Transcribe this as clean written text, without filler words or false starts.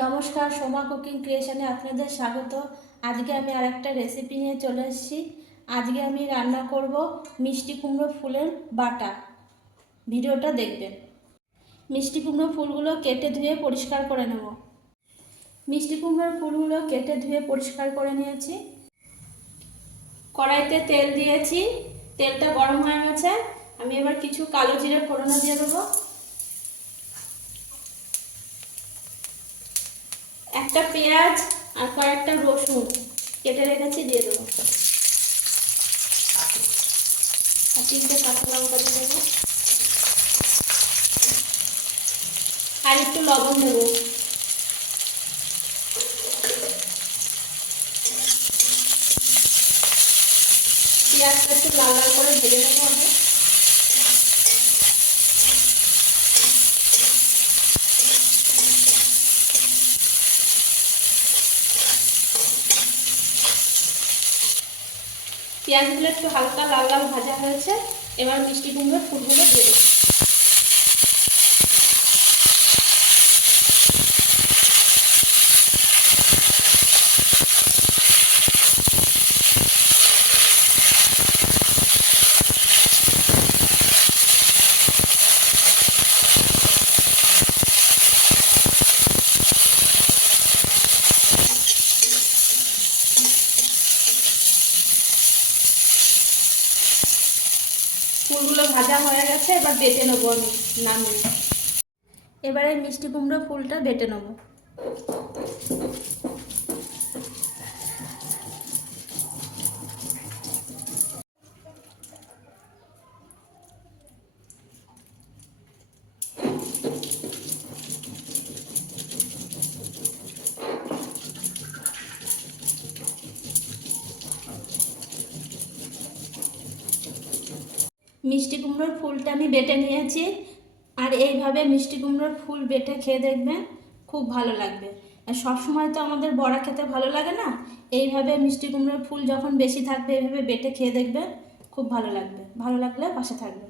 নমস্কার, সোমা কুকিং ক্রিয়েশনে আপনাদের স্বাগত। আজকে আমি আরেকটা রেসিপি নিয়ে চলে এসেছি। আজকে আমি রান্না করব মিষ্টি কুমড়ো ফুলের বাটা। ভিডিওটা দেখবেন। মিষ্টি কুমড়ো ফুলগুলো কেটে ধুয়ে পরিষ্কার করে নেব। মিষ্টি কুমড়োর ফুলগুলো কেটে ধুয়ে পরিষ্কার করে নিয়েছি। কড়াইতে তেল দিয়েছি, তেলটা গরম হয়ে গেছে। আমি এবার কিছু কালো জিরে ফোড়নে দিয়ে দেবো। একটা পেঁয়াজ আর কয়েকটা রসুন কেটে রেখেছি দিয়ে দেবো। আর 3টে কাঁচা লঙ্কা দিয়ে দেবো আর একটু লবণ দেবো। পেঁয়াজটা একটু লাল লাল করে ভেজে নেবো আগে। পেঁয়াজগুলো একটু হালকা লাল লাল ভাজা হয়েছে। এবার মিষ্টি কুমড়োর ফুলগুলো দিয়ে দেবো। ফুলগুলো ভাজা হয়ে গেছে, এবার বেটে নেবো আমি নামিয়ে। এবারে মিষ্টি কুমড়ো ফুলটা বেটে নেবো। মিষ্টি কুমড়োর ফুলটা আমি বেটে নিয়েছি। আর এইভাবে মিষ্টি কুমড়োর ফুল বেটে খেয়ে দেখবেন, খুব ভালো লাগবে। আর সবসময় তো আমাদের বড়া খেতে ভালো লাগে না, এইভাবে মিষ্টি কুমড়োর ফুল যখন বেশি থাকবে এইভাবে বেটে খেয়ে দেখবেন, খুব ভালো লাগবে। ভালো লাগলে পাশে থাকবে।